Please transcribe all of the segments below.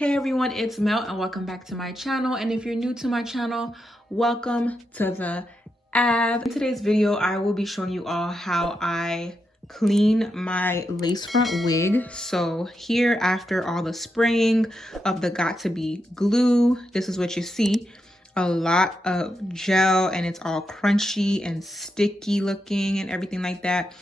Hey everyone, it's Mel and welcome back to my channel. And if you're new to my channel, welcome to the Ave. In today's video, I will be showing you all how I clean my lace front wig. So here, after all the spraying of the got to be glue, this is what you see. A lot of gel and it's all crunchy and sticky looking and everything like that.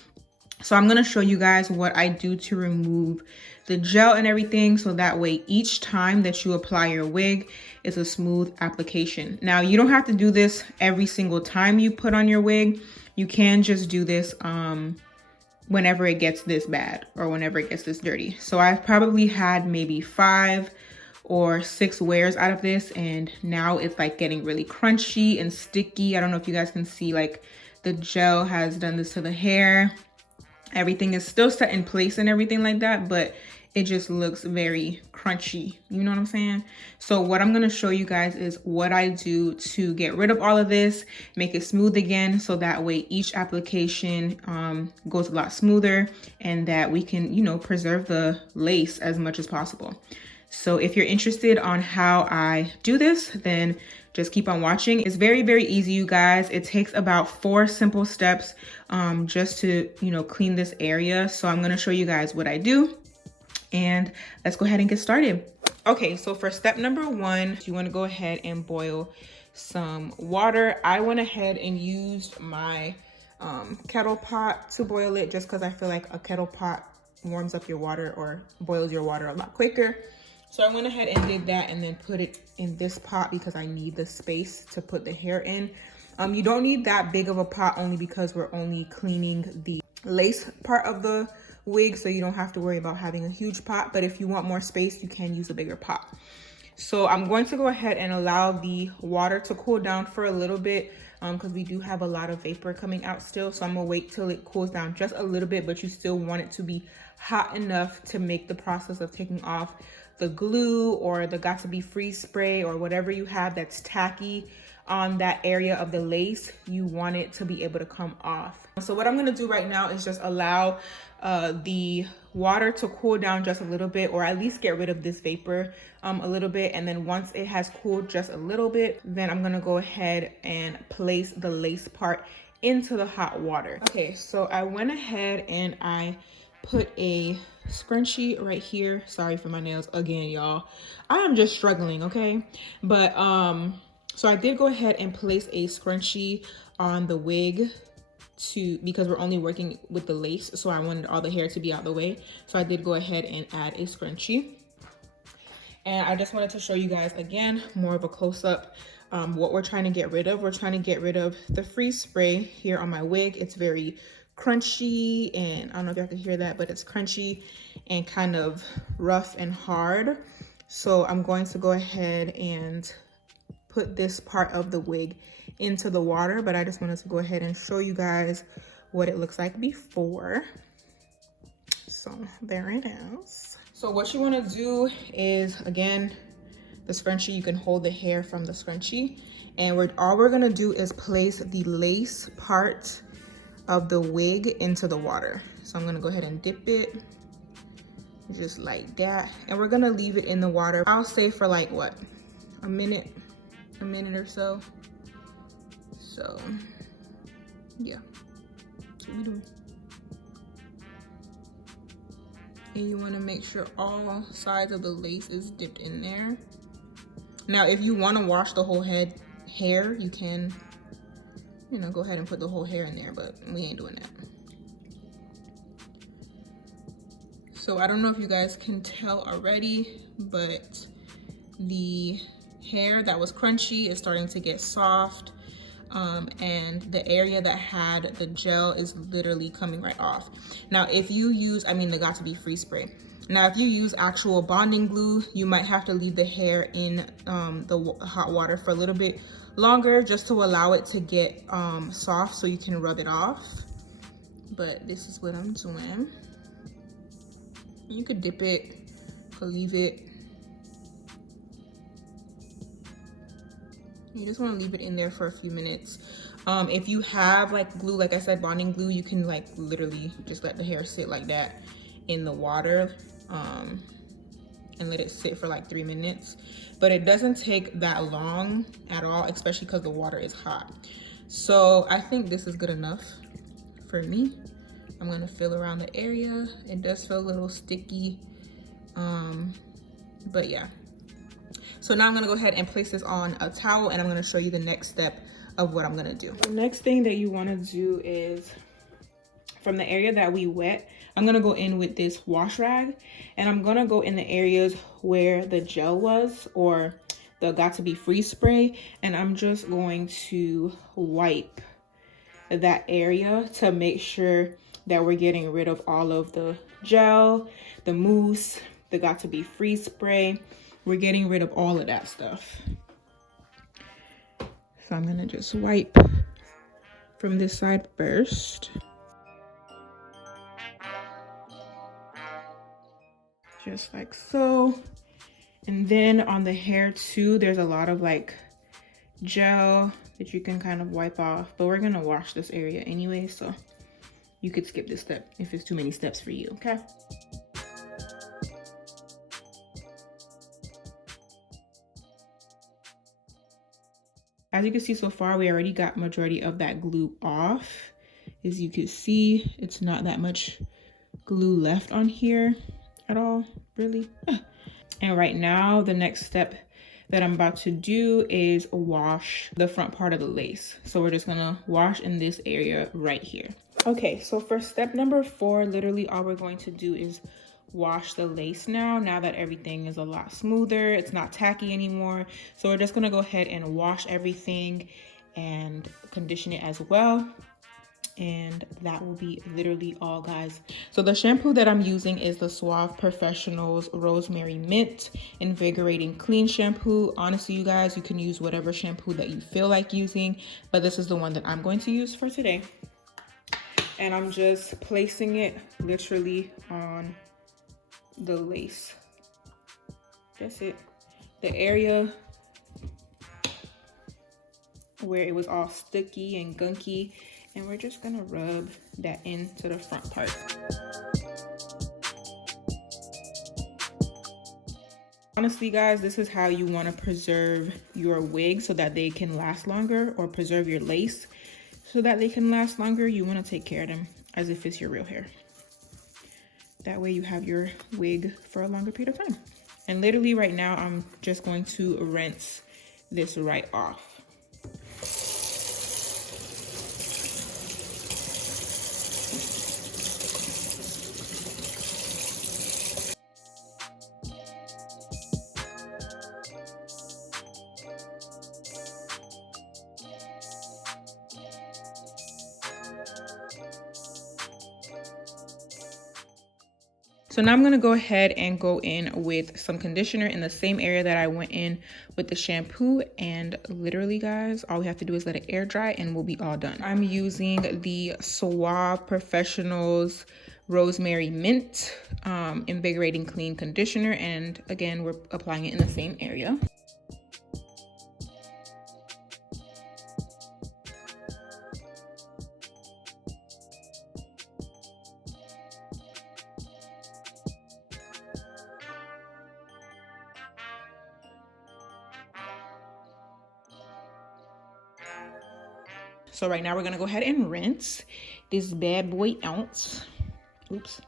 So I'm gonna show you guys what I do to remove the gel and everything, so that way each time that you apply your wig, it's a smooth application. Now, you don't have to do this every single time you put on your wig. You can just do this whenever it gets this bad or whenever it gets this dirty. So I've probably had maybe 5 or 6 wears out of this, and now it's like getting really crunchy and sticky. I don't know if you guys can see, like, the gel has done this to the hair. Everything is still set in place and everything like that, but it just looks very crunchy. You know what I'm saying? So what I'm going to show you guys is what I do to get rid of all of this, make it smooth again, so that way each application goes a lot smoother, and that we can, you know, preserve the lace as much as possible. So if you're interested on how I do this, then just keep on watching. It's very, very easy, you guys. It takes about 4 simple steps just to, you know, clean this area. So I'm going to show you guys what I do, and let's go ahead and get started. Okay, so for step number 1, you want to go ahead and boil some water. I went ahead and used my kettle pot to boil it, just because I feel like a kettle pot warms up your water or boils your water a lot quicker. So I went ahead and did that, and then put it in this pot because I need the space to put the hair in. You don't need that big of a pot, only because we're only cleaning the lace part of the wig, so you don't have to worry about having a huge pot. But if you want more space, you can use a bigger pot. So I'm going to go ahead and allow the water to cool down for a little bit, because we do have a lot of vapor coming out still. So I'm gonna wait till it cools down just a little bit, but you still want it to be hot enough to make the process of taking off the glue or the got to be freeze spray or whatever you have that's tacky on that area of the lace. You want it to be able to come off. So what I'm gonna do right now is just allow the water to cool down just a little bit, or at least get rid of this vapor a little bit. And then once it has cooled just a little bit, then I'm gonna go ahead and place the lace part into the hot water. Okay, so I went ahead and I put a scrunchie right here. Sorry for my nails again, y'all. I am just struggling, okay? But so I did go ahead and place a scrunchie on the wig because we're only working with the lace, so I wanted all the hair to be out the way. So I did go ahead and add a scrunchie. And I just wanted to show you guys again more of a close-up what we're trying to get rid of. We're trying to get rid of the freeze spray here on my wig. It's very crunchy, and I don't know if y'all can hear that, but it's crunchy and kind of rough and hard. So I'm going to go ahead and put this part of the wig into the water, but I just wanted to go ahead and show you guys what it looks like before. So there it is. So what you want to do is, again, the scrunchie, you can hold the hair from the scrunchie, and all we're gonna do is place the lace part of the wig into the water. So I'm gonna go ahead and dip it just like that, and we're gonna leave it in the water, I'll say for like what, a minute or so. So yeah, that's what we do. And you want to make sure all sides of the lace is dipped in there. Now if you want to wash the whole hair, you can, you know, go ahead and put the whole hair in there, but we ain't doing that. So I don't know if you guys can tell already, but the hair that was crunchy is starting to get soft, and the area that had the gel is literally coming right off. Now if you use, I mean, the got to be freeze spray. Now if you use actual bonding glue, you might have to leave the hair in the hot water for a little bit longer, just to allow it to get soft so you can rub it off. But this is what I'm doing. You could dip it, you could leave it. You just want to leave it in there for a few minutes. If you have like glue, like I said, bonding glue, you can like literally just let the hair sit like that in the water. and let it sit for like 3 minutes. But it doesn't take that long at all, especially because the water is hot. So I think this is good enough for me. I'm gonna feel around the area. It does feel a little sticky, but yeah. So now I'm gonna go ahead and place this on a towel, and I'm gonna show you the next step of what I'm gonna do. The next thing that you wanna do is, from the area that we wet, I'm gonna go in with this wash rag, and I'm gonna go in the areas where the gel was, or the Got to Be Free spray, and I'm just going to wipe that area to make sure that we're getting rid of all of the gel, the mousse, the Got to Be Free spray. We're getting rid of all of that stuff. So I'm gonna just wipe from this side first. Just like so. And then on the hair too, there's a lot of like gel that you can kind of wipe off, but we're gonna wash this area anyway, so you could skip this step if it's too many steps for you, okay? As you can see so far, we already got majority of that glue off. As you can see, it's not that much glue left on here at all, really. And right now, the next step that I'm about to do is wash the front part of the lace. So we're just gonna wash in this area right here. Okay, so for step number 4, literally all we're going to do is wash the lace now that everything is a lot smoother. It's not tacky anymore. So we're just gonna go ahead and wash everything and condition it as well. And that will be literally all, guys. So the shampoo that I'm using is the Suave Professionals Rosemary Mint Invigorating Clean Shampoo. Honestly, you guys, you can use whatever shampoo that you feel like using, but this is the one that I'm going to use for today. And I'm just placing it literally on the lace. That's it. The area where it was all sticky and gunky. And we're just gonna rub that into the front part. Honestly, guys, this is how you want to preserve your wig so that they can last longer, or preserve your lace so that they can last longer. You want to take care of them as if it's your real hair. That way you have your wig for a longer period of time. And literally right now, I'm just going to rinse this right off. So now I'm gonna go ahead and go in with some conditioner in the same area that I went in with the shampoo. And literally, guys, all we have to do is let it air dry and we'll be all done. I'm using the Suave Professionals Rosemary Mint Invigorating Clean Conditioner. And again, we're applying it in the same area. So right now we're gonna go ahead and rinse this bad boy out. Oops.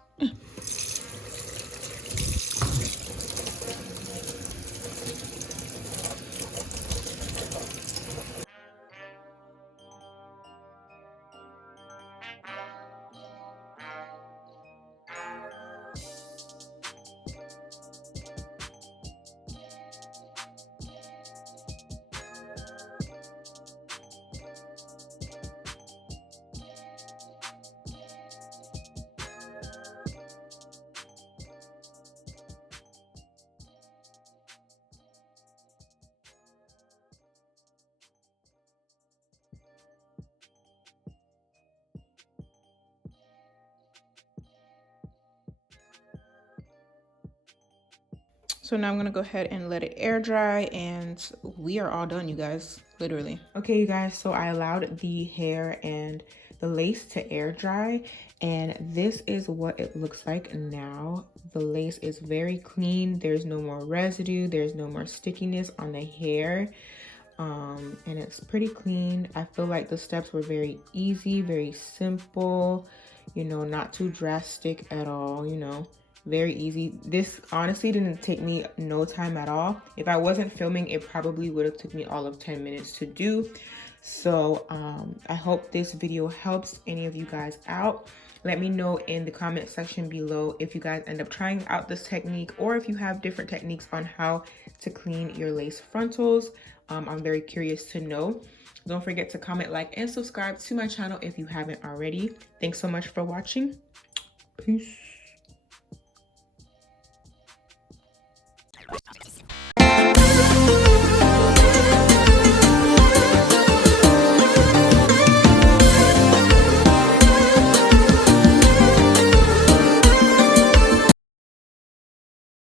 So now I'm gonna go ahead and let it air dry, and we are all done, you guys, literally. Okay, you guys, so I allowed the hair and the lace to air dry, and this is what it looks like now. The lace is very clean. There's no more residue. There's no more stickiness on the hair. And it's pretty clean. I feel like the steps were very easy, very simple, you know, not too drastic at all, you know, very easy. This honestly didn't take me no time at all. If I wasn't filming, it probably would have took me all of 10 minutes to do. So I hope this video helps any of you guys out. Let me know in the comment section below if you guys end up trying out this technique, or if you have different techniques on how to clean your lace frontals. I'm very curious to know. Don't forget to comment, like, and subscribe to my channel if you haven't already. Thanks so much for watching. Peace.